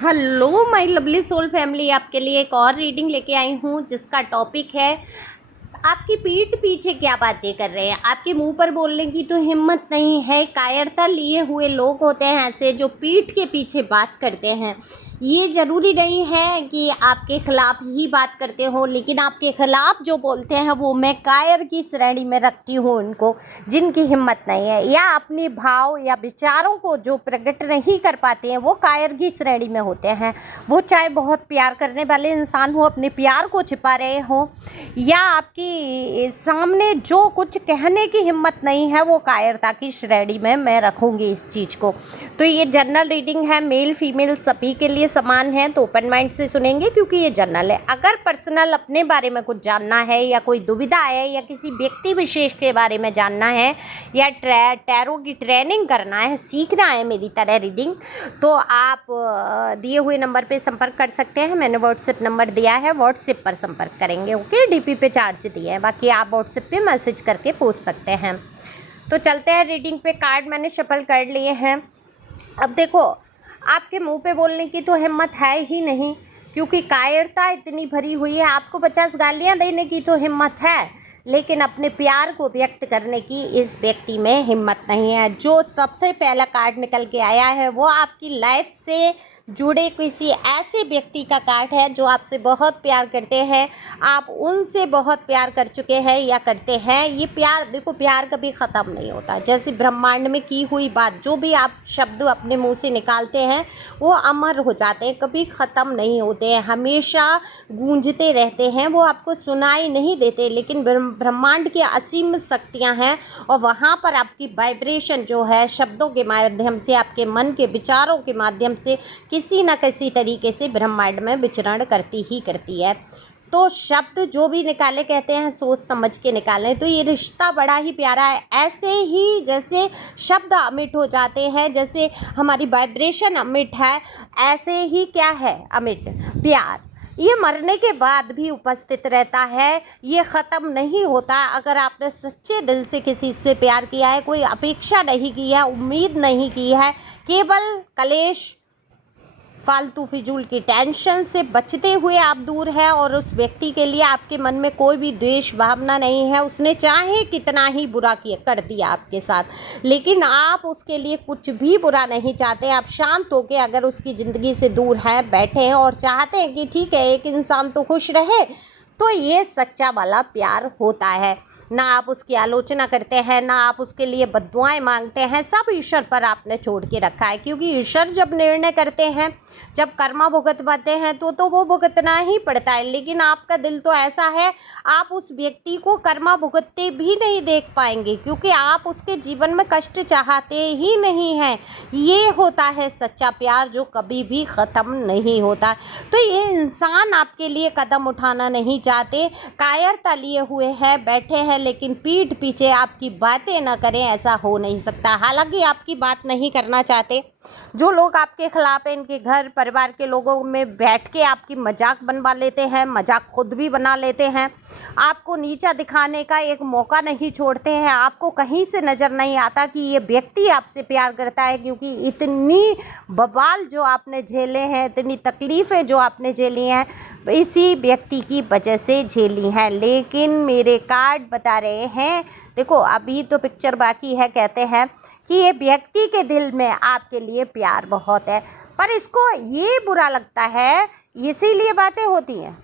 Hello my lovely soul family, आपके लिए एक और रीडिंग लेके आई हूँ जिसका टॉपिक है आपकी पीठ पीछे क्या बातें कर रहे हैं। आपके मुंह पर बोलने की तो हिम्मत नहीं है। कायरता लिए हुए लोग होते हैं ऐसे जो पीठ के पीछे बात करते हैं। ये ज़रूरी नहीं है कि आपके खिलाफ ही बात करते हो, लेकिन आपके खिलाफ जो बोलते हैं वो मैं कायर की श्रेणी में रखती हूँ उनको, जिनकी हिम्मत नहीं है या अपने भाव या विचारों को जो प्रकट नहीं कर पाते हैं वो कायर की श्रेणी में होते हैं। वो चाहे बहुत प्यार करने वाले इंसान हो, अपने प्यार को छिपा रहे हो, या आपकी सामने जो कुछ कहने की हिम्मत नहीं है, वो कायरता की श्रेणी में मैं रखूँगी इस चीज़ को। तो ये जनरल रीडिंग है, मेल फीमेल सभी के लिए समान है, तो ओपन माइंड से सुनेंगे क्योंकि ये जनरल है। अगर पर्सनल अपने बारे में कुछ जानना है या कोई दुविधा है या किसी व्यक्ति विशेष के बारे में जानना है या टैरो की ट्रेनिंग करना है, सीखना है मेरी तरह रीडिंग, तो आप दिए हुए नंबर पे संपर्क कर सकते हैं। मैंने व्हाट्सएप नंबर दिया है, व्हाट्सएप पर संपर्क करेंगे। ओके, डीपी पे चार्ज दिए हैं, बाकी आप व्हाट्सएप पे मैसेज करके पूछ सकते हैं। तो चलते हैं रीडिंग पे। कार्ड मैंने शफल कर लिए हैं। अब देखो, आपके मुंह पे बोलने की तो हिम्मत है ही नहीं, क्योंकि कायरता इतनी भरी हुई है। आपको 50 गालियां देने की तो हिम्मत है, लेकिन अपने प्यार को व्यक्त करने की इस व्यक्ति में हिम्मत नहीं है। जो सबसे पहला कार्ड निकल के आया है वो आपकी लाइफ से जुड़े किसी ऐसे व्यक्ति का कार्ड है जो आपसे बहुत प्यार करते हैं, आप उनसे बहुत प्यार कर चुके हैं या करते हैं। ये प्यार, देखो, प्यार कभी ख़त्म नहीं होता। जैसे ब्रह्मांड में की हुई बात, जो भी आप शब्द अपने मुंह से निकालते हैं वो अमर हो जाते हैं, कभी ख़त्म नहीं होते हैं, हमेशा गूंजते रहते हैं। वो आपको सुनाई नहीं देते, लेकिन ब्रह्मांड की असीम शक्तियाँ हैं और वहाँ पर आपकी वाइब्रेशन जो है शब्दों के माध्यम से, आपके मन के विचारों के माध्यम से किसी न किसी तरीके से ब्रह्मांड में विचरण करती ही करती है। तो शब्द जो भी निकाले, कहते हैं सोच समझ के निकालें। तो ये रिश्ता बड़ा ही प्यारा है। ऐसे ही जैसे शब्द अमिट हो जाते हैं, जैसे हमारी वाइब्रेशन अमिट है, ऐसे ही क्या है अमिट प्यार। ये मरने के बाद भी उपस्थित रहता है, ये ख़त्म नहीं होता। अगर आपने सच्चे दिल से किसी से प्यार किया है, कोई अपेक्षा नहीं की है, उम्मीद नहीं की है, केवल कलेश फालतू फिजूल की टेंशन से बचते हुए आप दूर हैं और उस व्यक्ति के लिए आपके मन में कोई भी द्वेष भावना नहीं है। उसने चाहे कितना ही बुरा किया कर दिया आपके साथ, लेकिन आप उसके लिए कुछ भी बुरा नहीं चाहते। आप शांत होकर अगर उसकी ज़िंदगी से दूर हैं, बैठे हैं और चाहते हैं कि ठीक है एक इंसान तो खुश रहे, तो ये सच्चा वाला प्यार होता है। ना आप उसकी आलोचना करते हैं, ना आप उसके लिए बद्दुआएं मांगते हैं, सब ईश्वर पर आपने छोड़ के रखा है। क्योंकि ईश्वर जब निर्णय करते हैं, जब कर्मा भुगतवाते हैं तो वो भुगतना ही पड़ता है। लेकिन आपका दिल तो ऐसा है, आप उस व्यक्ति को कर्मा भुगतते भी नहीं देख पाएंगे, क्योंकि आप उसके जीवन में कष्ट चाहते ही नहीं हैं। ये होता है सच्चा प्यार जो कभी भी ख़त्म नहीं होता। तो ये इंसान आपके लिए कदम उठाना नहीं चाहते, कायरता लिए हुए हैं, बैठे हैं, लेकिन पीठ पीछे आपकी बातें न करें, ऐसा हो नहीं सकता। हालांकि आपकी बात नहीं करना चाहते, जो लोग आपके खिलाफ हैं, इनके घर परिवार के लोगों में बैठ के आपकी मजाक बनवा लेते हैं, मजाक खुद भी बना लेते हैं, आपको नीचा दिखाने का एक मौका नहीं छोड़ते हैं। आपको कहीं से नज़र नहीं आता कि ये व्यक्ति आपसे प्यार करता है, क्योंकि इतनी बवाल जो आपने झेले हैं, इतनी तकलीफ़ें जो आपने झेली हैं, इसी व्यक्ति की वजह से झेली हैं। लेकिन मेरे कार्ड बता रहे हैं, देखो अभी तो पिक्चर बाकी है, कहते हैं कि ये व्यक्ति के दिल में आपके लिए प्यार बहुत है, पर इसको ये बुरा लगता है, इसीलिए बातें होती हैं।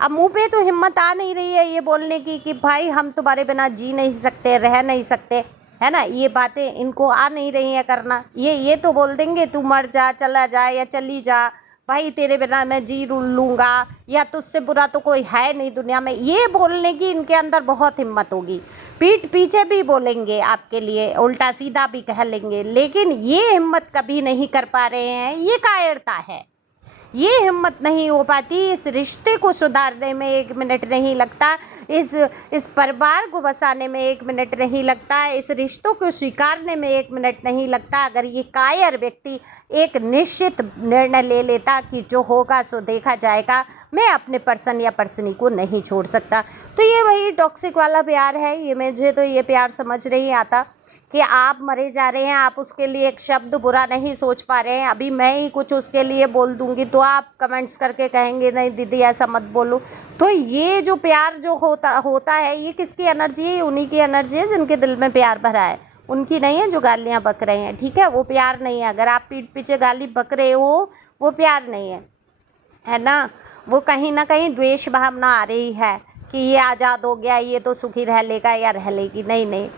अब मुंह पे तो हिम्मत आ नहीं रही है ये बोलने की कि भाई हम तुम्हारे बिना जी नहीं सकते, रह नहीं सकते, है ना। ये बातें इनको आ नहीं रही हैं करना। ये तो बोल देंगे तू मर जा, चला जा या चली जा, भाई तेरे बिना मैं जी लूँगा, या तुझसे बुरा तो कोई है नहीं दुनिया में। ये बोलने की इनके अंदर बहुत हिम्मत होगी। पीठ पीछे भी बोलेंगे आपके लिए, उल्टा सीधा भी कह लेंगे, लेकिन ये हिम्मत कभी नहीं कर पा रहे हैं। ये कायरता है, ये हिम्मत नहीं हो पाती। इस रिश्ते को सुधारने में 1 मिनट नहीं लगता, इस परिवार को बसाने में 1 मिनट नहीं लगता, इस रिश्तों को स्वीकारने में 1 मिनट नहीं लगता, अगर ये कायर व्यक्ति एक निश्चित निर्णय ले लेता कि जो होगा सो देखा जाएगा, मैं अपने पर्सन या पर्सनी को नहीं छोड़ सकता। तो ये वही टॉक्सिक वाला प्यार है। ये मुझे तो ये प्यार समझ नहीं आता। कि आप मरे जा रहे हैं, आप उसके लिए एक शब्द बुरा नहीं सोच पा रहे हैं। अभी मैं ही कुछ उसके लिए बोल दूंगी तो आप कमेंट्स करके कहेंगे नहीं दीदी ऐसा मत बोलो। तो ये जो प्यार जो होता है ये किसकी एनर्जी है? उन्हीं की एनर्जी है जिनके दिल में प्यार भरा है, उनकी नहीं है जो गालियाँ बक रहे हैं। ठीक है, वो प्यार नहीं है। अगर आप पीठ पीछे गाली बक रहे हो वो प्यार नहीं है ना। वो कहीं ना कहीं द्वेष भावना आ रही है कि ये आज़ाद हो गया, ये तो सुखी रह लेगा या रह लेगी। नहीं नहीं,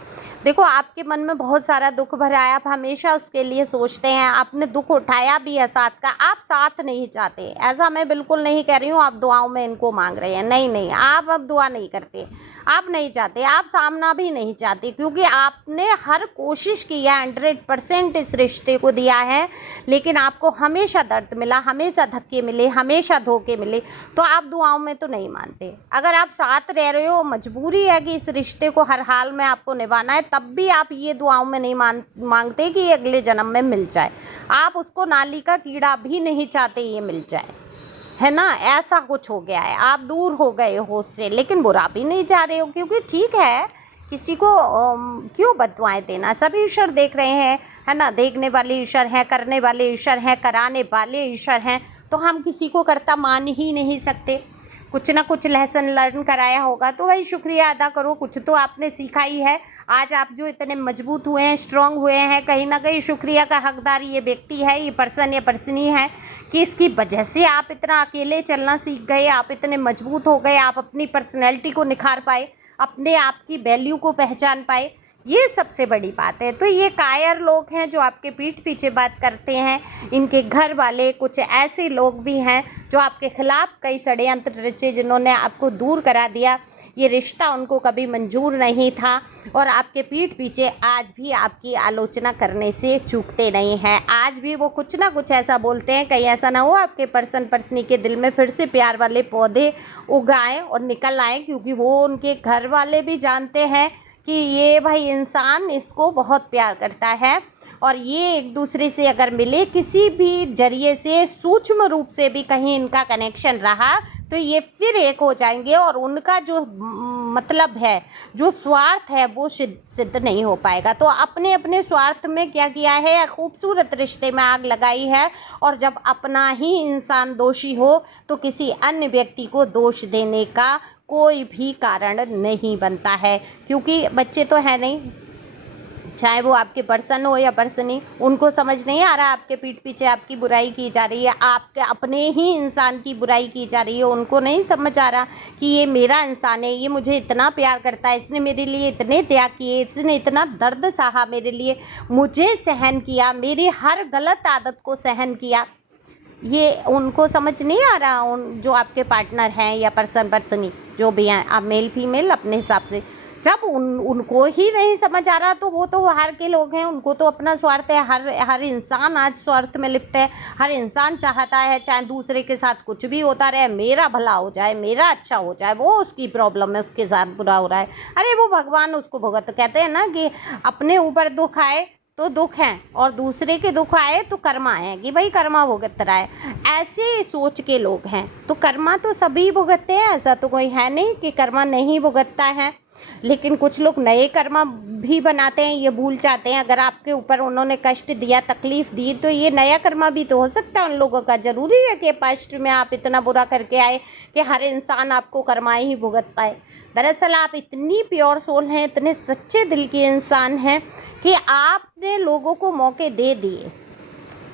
देखो आपके मन में बहुत सारा दुख भरा है, आप हमेशा उसके लिए सोचते हैं, आपने दुख उठाया भी है साथ का, आप साथ नहीं चाहते। ऐसा मैं बिल्कुल नहीं कह रही हूँ आप दुआओं में इनको मांग रहे हैं, नहीं नहीं, आप अब दुआ नहीं करते, आप नहीं चाहते, आप सामना भी नहीं चाहते, क्योंकि आपने हर कोशिश की है, 100% इस रिश्ते को दिया है, लेकिन आपको हमेशा दर्द मिला, हमेशा धक्के मिले, हमेशा धोखे मिले, तो आप दुआओं में तो नहीं मानते। अगर आप साथ रह रहे हो, मजबूरी है कि इस रिश्ते को हर हाल में आपको निभाना है, तब भी आप ये दुआओं में नहीं मांगते कि ये अगले जन्म में मिल जाए। आप उसको नाली का कीड़ा भी नहीं चाहते ये मिल जाए, है ना। ऐसा कुछ हो गया है, आप दूर हो गए हो उससे, लेकिन बुरा भी नहीं जा रहे हो, क्योंकि ठीक है किसी को क्यों बददुआएं देना, सभी ईश्वर देख रहे हैं, है ना। देखने वाले ईश्वर हैं, करने वाले ईश्वर हैं, कराने वाले ईश्वर हैं, तो हम किसी को करता मान ही नहीं सकते। कुछ ना कुछ लेसन लर्न कराया होगा तो भाई शुक्रिया अदा करो, कुछ तो आपने सीखा ही है। आज आप जो इतने मजबूत हुए हैं, स्ट्रांग हुए हैं, कहीं ना कहीं शुक्रिया का हकदार ये व्यक्ति है, ये पर्सन या पर्सनी है कि इसकी वजह से आप इतना अकेले चलना सीख गए, आप इतने मजबूत हो गए, आप अपनी पर्सनैलिटी को निखार पाए, अपने आप की वैल्यू को पहचान पाए, ये सबसे बड़ी बात है। तो ये कायर लोग हैं जो आपके पीठ पीछे बात करते हैं, इनके घर वाले कुछ ऐसे लोग भी हैं जो आपके खिलाफ कई षड्यंत्र रचे, जिन्होंने आपको दूर करा दिया, ये रिश्ता उनको कभी मंजूर नहीं था, और आपके पीठ पीछे आज भी आपकी आलोचना करने से चूकते नहीं हैं। आज भी वो कुछ ना कुछ ऐसा बोलते हैं, कहीं ऐसा ना हो आपके पर्सनी के दिल में फिर से प्यार वाले पौधे उगाएं और निकल आएँ, क्योंकि वो उनके घर वाले भी जानते हैं कि ये भाई इंसान इसको बहुत प्यार करता है, और ये एक दूसरे से अगर मिले किसी भी जरिए से, सूक्ष्म रूप से भी कहीं इनका कनेक्शन रहा, तो ये फिर एक हो जाएंगे, और उनका जो मतलब है, जो स्वार्थ है, वो सिद्ध नहीं हो पाएगा। तो अपने अपने स्वार्थ में क्या किया है, खूबसूरत रिश्ते में आग लगाई है, और जब अपना ही इंसान दोषी हो तो किसी अन्य व्यक्ति को दोष देने का कोई भी कारण नहीं बनता है, क्योंकि बच्चे तो है नहीं, चाहे वो आपके पर्सन हो या पर्सनी, उनको समझ नहीं आ रहा आपके पीठ पीछे आपकी बुराई की जा रही है, आपके अपने ही इंसान की बुराई की जा रही है, उनको नहीं समझ आ रहा कि ये मेरा इंसान है, ये मुझे इतना प्यार करता है, इसने मेरे लिए इतने त्याग किए, इसने इतना दर्द सहा मेरे लिए, मुझे सहन किया, मेरी हर गलत आदत को सहन किया, ये उनको समझ नहीं आ रहा। उन जो आपके पार्टनर हैं या पर्सनी जो भी हैं, आप मेल फीमेल अपने हिसाब से, जब उनको ही नहीं समझ आ रहा तो वो तो बाहर के लोग हैं, उनको तो अपना स्वार्थ है। हर इंसान आज स्वार्थ में लिप्त है, हर इंसान चाहता है चाहे दूसरे के साथ कुछ भी होता रहे, मेरा भला हो जाए, मेरा अच्छा हो जाए, वो उसकी प्रॉब्लम है, उसके साथ बुरा हो रहा है, अरे वो भगवान उसको भुगत, कहते हैं ना कि अपने ऊपर दुख आए तो दुख है, और दूसरे के दुख आए तो कर्मा है, कि भाई कर्मा भुगत रहा है, ऐसे सोच के लोग हैं। तो कर्मा तो सभी भुगतते हैं, ऐसा तो कोई है नहीं कि कर्मा नहीं भुगतता है, लेकिन कुछ लोग नए कर्मा भी बनाते हैं, ये भूल जाते हैं। अगर आपके ऊपर उन्होंने कष्ट दिया, तकलीफ़ दी, तो ये नया कर्मा भी तो हो सकता है उन लोगों का। ज़रूरी है कि पास्ट में आप इतना बुरा करके आए कि हर इंसान आपको कर्माएँ ही भुगत पाए। दरअसल आप इतनी प्योर सोल हैं, इतने सच्चे दिल के इंसान हैं कि आपने लोगों को मौके दे दिए,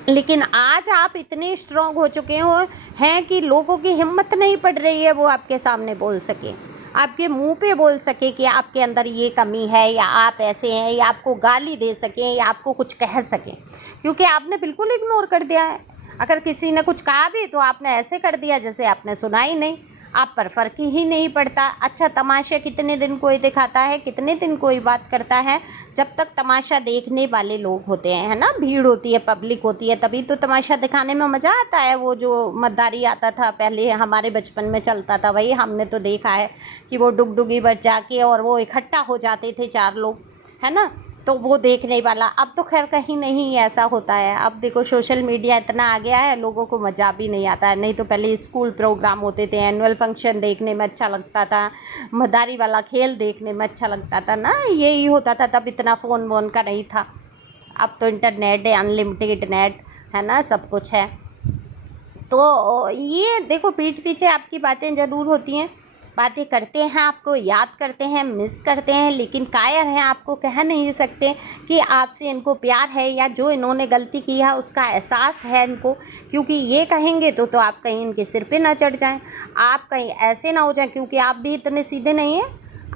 लेकिन आज आप इतने स्ट्रांग हो चुके हो हैं कि लोगों की हिम्मत नहीं पड़ रही है वो आपके सामने बोल सके, आपके मुंह पे बोल सके कि आपके अंदर ये कमी है, या आप ऐसे हैं, या आपको गाली दे सकें, या आपको कुछ कह सकें, क्योंकि आपने बिल्कुल इग्नोर कर दिया है। अगर किसी ने कुछ कहा भी तो आपने ऐसे कर दिया जैसे आपने सुना ही नहीं, आप पर फर्क ही नहीं पड़ता। अच्छा, तमाशा कितने दिन कोई दिखाता है, कितने दिन कोई बात करता है, जब तक तमाशा देखने वाले लोग होते हैं, है ना, भीड़ होती है, पब्लिक होती है, तभी तो तमाशा दिखाने में मज़ा आता है। वो जो मद्दारी आता था पहले हमारे बचपन में चलता था, वही हमने तो देखा है कि वो डुगडुगी बजा के और वो इकट्ठा हो जाते थे 4 लोग, है ना, तो वो देखने वाला। अब तो खैर कहीं नहीं ऐसा होता है। अब देखो सोशल मीडिया इतना आ गया है, लोगों को मज़ा भी नहीं आता है। नहीं तो पहले स्कूल प्रोग्राम होते थे, एनुअल फंक्शन देखने में अच्छा लगता था, मदारी वाला खेल देखने में अच्छा लगता था ना, यही होता था। तब इतना फ़ोन वोन का नहीं था। अब तो इंटरनेट है, अनलिमिटेड नेट है ना, सब कुछ है। तो ये देखो पीठ पीछे आपकी बातें ज़रूर होती हैं, बातें करते हैं, आपको याद करते हैं, मिस करते हैं, लेकिन कायर हैं, आपको कह नहीं सकते कि आपसे इनको प्यार है या जो इन्होंने गलती की है उसका एहसास है इनको। क्योंकि ये कहेंगे तो आप कहीं इनके सिर पे ना चढ़ जाएं, आप कहीं ऐसे ना हो जाएं, क्योंकि आप भी इतने सीधे नहीं हैं,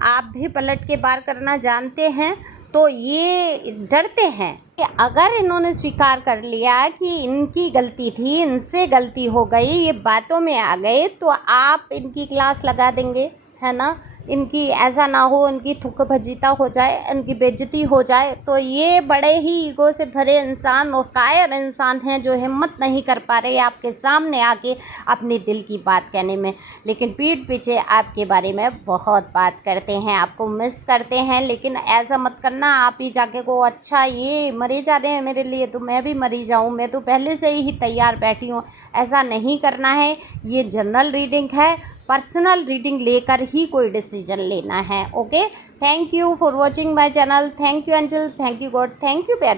आप भी पलट के बार करना जानते हैं। तो ये डरते हैं कि अगर इन्होंने स्वीकार कर लिया कि इनकी गलती थी, इनसे गलती हो गई, ये बातों में आ गए, तो आप इनकी क्लास लगा देंगे, है ना। इनकी ऐसा ना हो, इनकी थुक भजीता हो जाए, इनकी बेइज्जती हो जाए। तो ये बड़े ही ईगो से भरे इंसान और कायर इंसान हैं जो हिम्मत नहीं कर पा रहे आपके सामने आके अपने दिल की बात कहने में, लेकिन पीठ पीछे आपके बारे में बहुत बात करते हैं, आपको मिस करते हैं। लेकिन ऐसा मत करना आप ही जाके को अच्छा ये मरे जा रहे हैं मेरे लिए तो मैं भी मरी जाऊँ, मैं तो पहले से ही तैयार बैठी हूँ। ऐसा नहीं करना है। ये जनरल रीडिंग है, पर्सनल रीडिंग लेकर ही कोई डिसीजन लेना है। Okay, thank you for watching my channel. Thank you angel, thank you God, thank you प्यारे।